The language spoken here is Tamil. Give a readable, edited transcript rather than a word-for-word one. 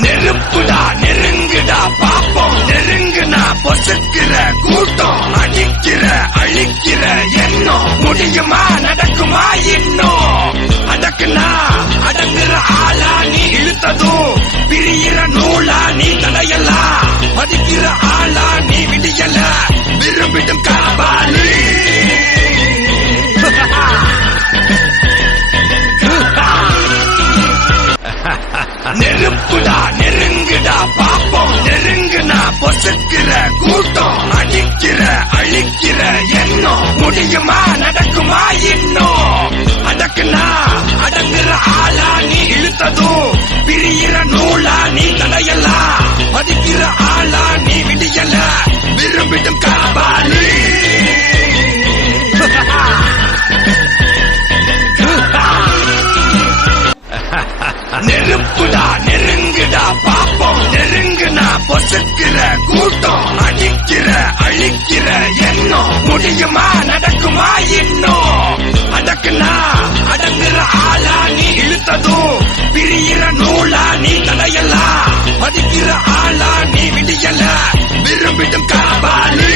நெருப்புடா நெருங்குடா பாப்போம், நெருங்குனா பொசுக்கிற கூட்டம், அடிக்கிற அழிக்கிற எண்ணம், முடியுமா நடக்குமா இன்னும், அடக்குனா அடங்குற ஆளா நீ இழுத்ததும், பிரியிற நூலா நீ தடையலாம், மதிக்கிற ஆளா நீ விடியல, விரும்பிடும் காபாலி. நெருப்புடா நெருங்குடா பாப்போம், நெருங்குனா பொசுக்கிற கூட்டம், அடிக்கிற அழிக்கிற எண்ணம், முடியுமா நடக்குமா இன்னும், அடக்குனா அடங்குற ஆளா நீ இழுத்ததும், பிரியிற நூலா நீ தடையலாம், மதிக்கிற ஆளா நீ விடியல, விரும்பிடும் காபாலி. நெருப்புடா நெருங்குடா பாப்போம், நெருங்குனா பொசுக்கிற கூட்டம், அடிக்கிற அழிக்கிற எண்ணம், முடியுமா நடக்குமா இன்னும், அடக்குனா அடங்குற ஆளா நீ இழுத்ததும், பிரியிற நூலா நீ தடையலாம், மதிக்கிற ஆளா நீ விடியல, விரும்பிடும் காபாலி.